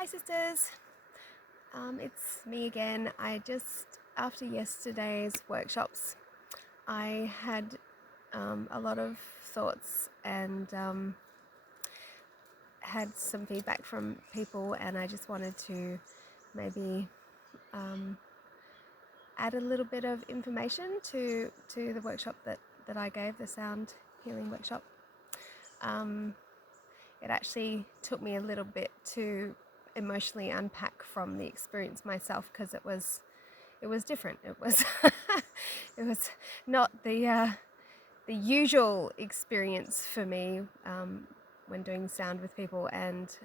Hi sisters, it's me again. After yesterday's workshops, I had a lot of thoughts and had some feedback from people, and I just wanted to maybe add a little bit of information to the workshop that I gave, the sound healing workshop. It actually took me a little bit to emotionally unpack from the experience myself, because it was different. It was it was not the usual experience for me when doing sound with people, and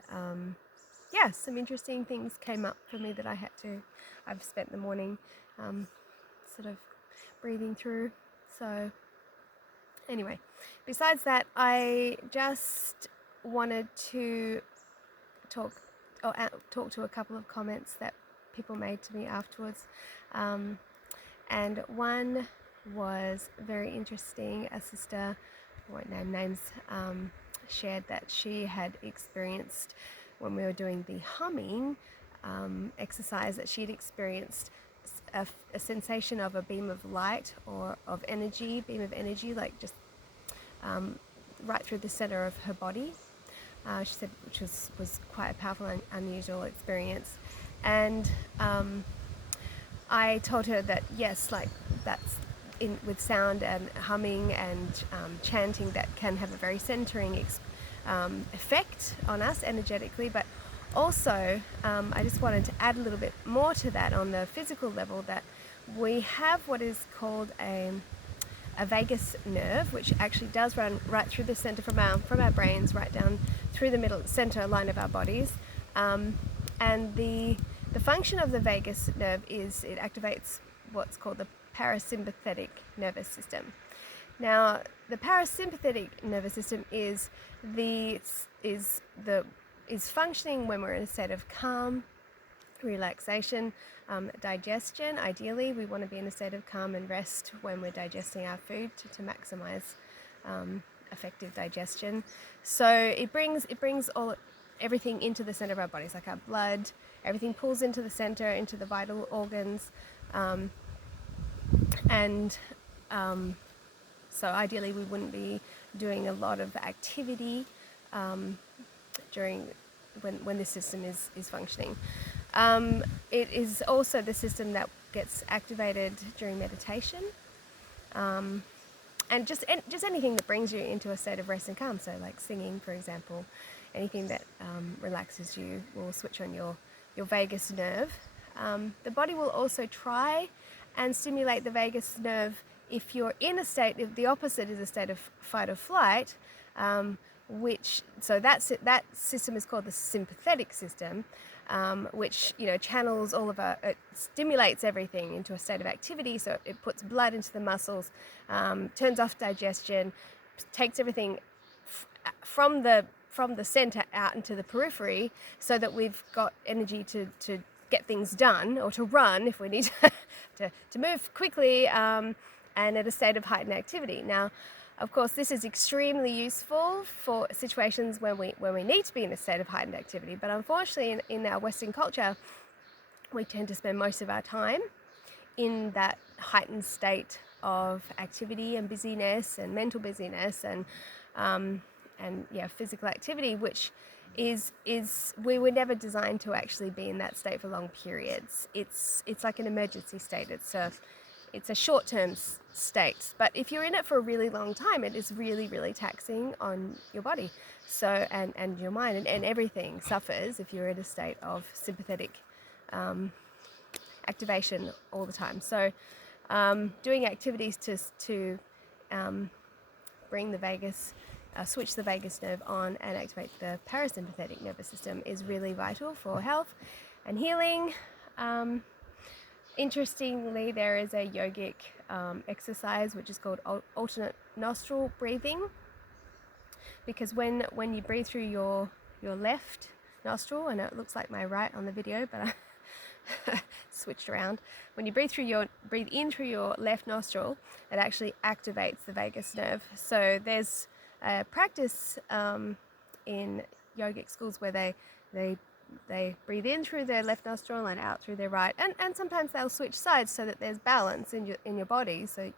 some interesting things came up for me that I've spent the morning sort of breathing through. So anyway, besides that, I just wanted to talk to a couple of comments that people made to me afterwards, and one was very interesting. A sister, I won't name names, shared that she had experienced, when we were doing the humming exercise, that she'd experienced a sensation of a beam of light or of energy, like just right through the center of her body. She said, which was quite a powerful and unusual experience. And I told her that yes, like that's with sound and humming and chanting, that can have a very centering effect on us energetically, but also I just wanted to add a little bit more to that on the physical level, that we have what is called a vagus nerve, which actually does run right through the center from our brains, right down through the middle center line of our bodies. And the function of the vagus nerve is it activates what's called the parasympathetic nervous system. Now, the parasympathetic nervous system is functioning when we're in a state of calm, relaxation, digestion. Ideally, we want to be in a state of calm and rest when we're digesting our food to maximize effective digestion. So it brings everything into the center of our bodies, like our blood. Everything pulls into the center, into the vital organs, so ideally we wouldn't be doing a lot of activity during when the system is functioning. It is also the system that gets activated during meditation, and just anything that brings you into a state of rest and calm. So like singing, for example, anything that relaxes you will switch on your vagus nerve. The body will also try and stimulate the vagus nerve if you're in a state, if the opposite is a state of fight or flight, that system is called the sympathetic system, which channels it stimulates everything into a state of activity. So it puts blood into the muscles, turns off digestion, takes everything from the center out into the periphery, so that we've got energy to get things done, or to run if we need to move quickly, and at a state of heightened activity. Now, of course, this is extremely useful for situations when we need to be in a state of heightened activity. But unfortunately, in our Western culture, we tend to spend most of our time in that heightened state of activity and busyness and mental busyness and physical activity, which is we were never designed to actually be in that state for long periods. It's like an emergency state. It's a short-term state, but if you're in it for a really long time, it is really, really taxing on your body. So and your mind, and everything suffers if you're in a state of sympathetic activation all the time. So doing activities to bring the vagus, switch the vagus nerve on and activate the parasympathetic nervous system is really vital for health and healing. Interestingly, there is a yogic exercise which is called alternate nostril breathing, because when you breathe through your left nostril, and it looks like my right on the video, but I switched around. When you breathe in through your left nostril, it actually activates the vagus nerve. So there's a practice in yogic schools where they they breathe in through their left nostril and out through their right, and sometimes they'll switch sides so that there's balance in your body. So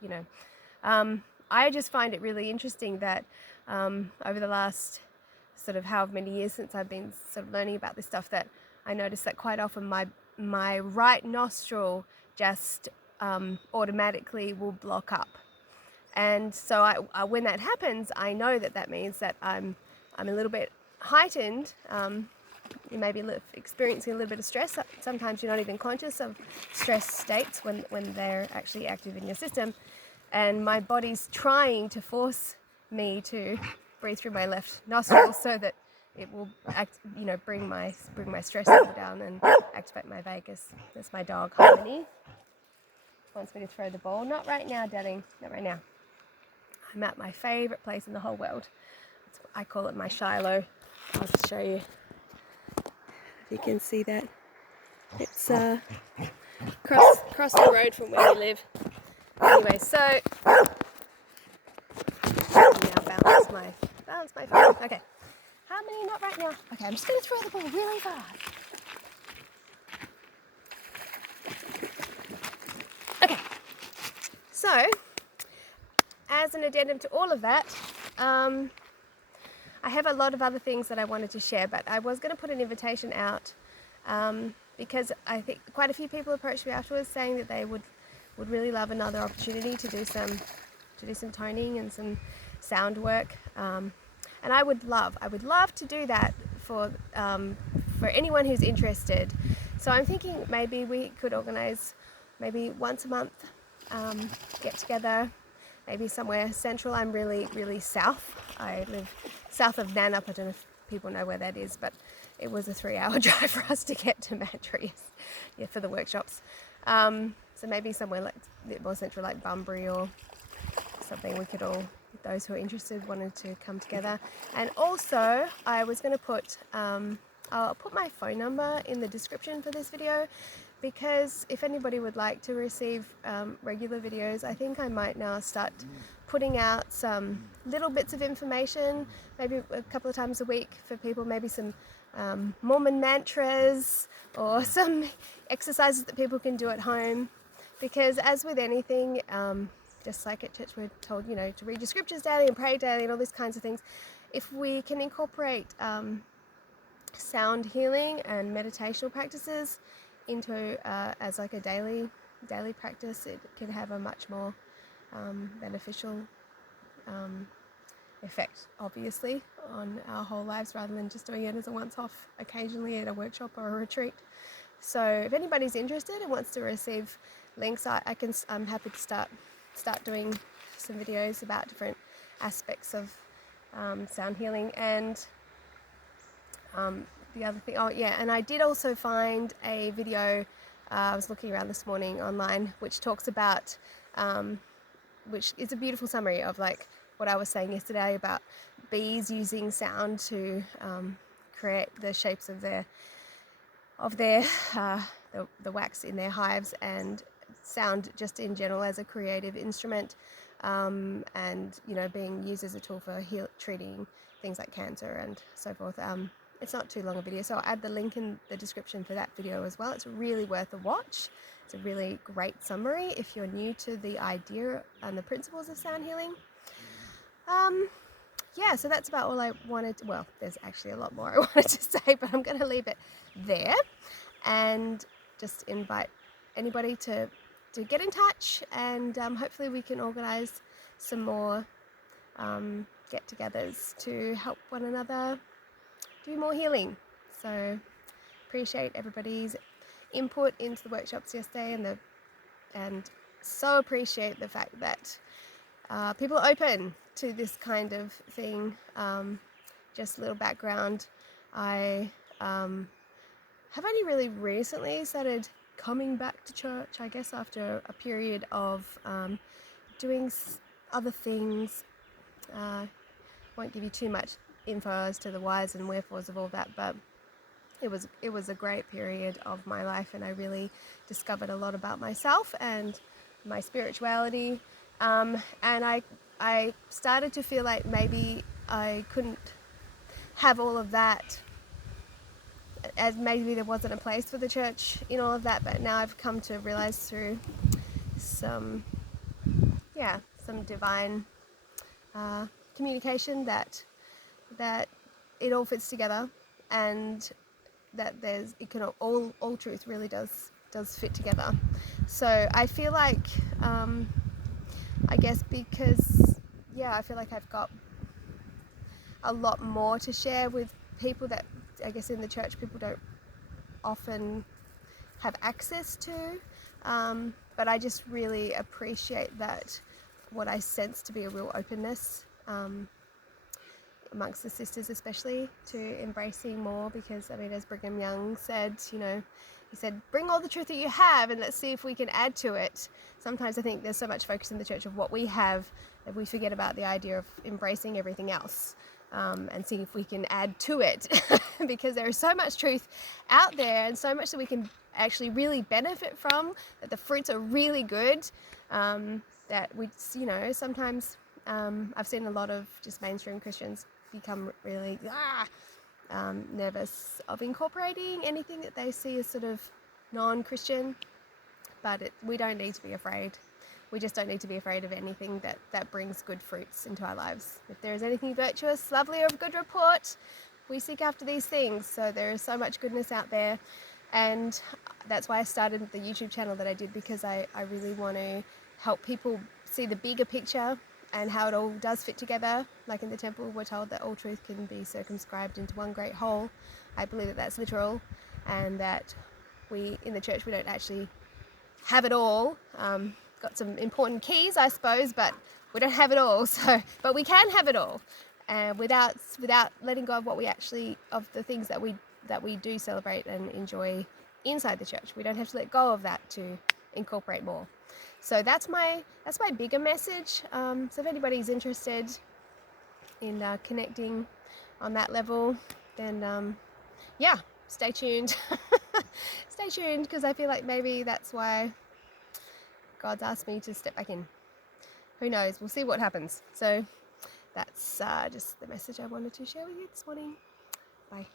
I just find it really interesting that over the last sort of however many years since I've been sort of learning about this stuff, that I notice that quite often my right nostril just automatically will block up. And so I when that happens, I know that means that I'm a little bit heightened. You may be experiencing a little bit of stress. Sometimes you're not even conscious of stress states when they're actually active in your system. And my body's trying to force me to breathe through my left nostril so that it will bring my stress level down and activate my vagus. That's my dog, Harmony. Wants me to throw the ball. Not right now, darling. Not right now. I'm at my favourite place in the whole world. I call it my Shiloh. I'll just show you if you can see that. It's across the road from where we live. Anyway, so now balance my phone. Okay, how many? Not right now. Okay, I'm just going to throw the ball really fast. Okay, so as an addendum to all of that, I have a lot of other things that I wanted to share, but I was going to put an invitation out because I think quite a few people approached me afterwards saying that they would really love another opportunity to do some toning and some sound work, and I would love to do that for anyone who's interested. So I'm thinking maybe we could organise maybe once a month, get together, maybe somewhere central. I'm really south. I live south of Nannup. I don't know if people know where that is, but it was a 3-hour drive for us to get to Mantry, for the workshops. So maybe somewhere like a bit more central, like Bunbury or something. We could all, those who are interested, wanted to come together. And also, I was going to put, I'll put my phone number in the description for this video, because if anybody would like to receive regular videos, I think I might now start putting out some little bits of information, maybe a couple of times a week for people, maybe some Mormon mantras or some exercises that people can do at home. Because as with anything, just like at church we're told, to read your scriptures daily and pray daily and all these kinds of things. If we can incorporate sound healing and meditational practices into as like a daily practice, it can have a much more beneficial effect, obviously, on our whole lives, rather than just doing it as a once-off occasionally at a workshop or a retreat. So if anybody's interested and wants to receive links, I'm happy to start doing some videos about different aspects of sound healing. And the other thing, and I did also find a video, I was looking around this morning online, which talks about, which is a beautiful summary of like what I was saying yesterday about bees using sound to create the shapes of the wax in their hives, and sound just in general as a creative instrument, and being used as a tool for treating things like cancer and so forth. It's not too long a video, so I'll add the link in the description for that video as well. It's really worth a watch. It's a really great summary if you're new to the idea and the principles of sound healing. So that's about all I wanted. Well, there's actually a lot more I wanted to say, but I'm going to leave it there and just invite anybody to get in touch, and hopefully we can organise some more get-togethers to help one another do more healing. So appreciate everybody's input into the workshops yesterday, and so appreciate the fact that people are open to this kind of thing. Just a little background, I have only really recently started coming back to church, I guess, after a period of doing other things. Won't give you too much info as to the whys and wherefores of all that, but it was a great period of my life, and I really discovered a lot about myself and my spirituality, and I started to feel like maybe I couldn't have all of that as maybe there wasn't a place for the church in all of that, but now I've come to realize through some divine communication that it all fits together, and that all truth really does fit together. So I feel like I guess because I feel like I've got a lot more to share with people that I guess in the church people don't often have access to, but I just really appreciate that, what I sense to be a real openness amongst the sisters, especially to embracing more, because I mean, as Brigham Young said, he said, bring all the truth that you have and let's see if we can add to it. Sometimes I think there's so much focus in the church of what we have that we forget about the idea of embracing everything else, and seeing if we can add to it because there is so much truth out there and so much that we can actually really benefit from, that the fruits are really good, that we, sometimes I've seen a lot of just mainstream Christians become really nervous of incorporating anything that they see as sort of non-Christian, but we don't need to be afraid. We just don't need to be afraid of anything that brings good fruits into our lives. If there is anything virtuous, lovely, or of good report, we seek after these things. So there is so much goodness out there, and that's why I started the YouTube channel that I did, because I really want to help people see the bigger picture and how it all does fit together. Like in the temple, we're told that all truth can be circumscribed into one great whole. I believe that that's literal, and that we in the church, we don't actually have it all. Got some important keys, I suppose, but we don't have it all. So, but we can have it all, without letting go of of the things that we do celebrate and enjoy inside the church. We don't have to let go of that to incorporate more. So that's my bigger message. So if anybody's interested in connecting on that level, then stay tuned. Stay tuned, because I feel like maybe that's why God's asked me to step back in. Who knows? We'll see what happens. So that's just the message I wanted to share with you this morning. Bye.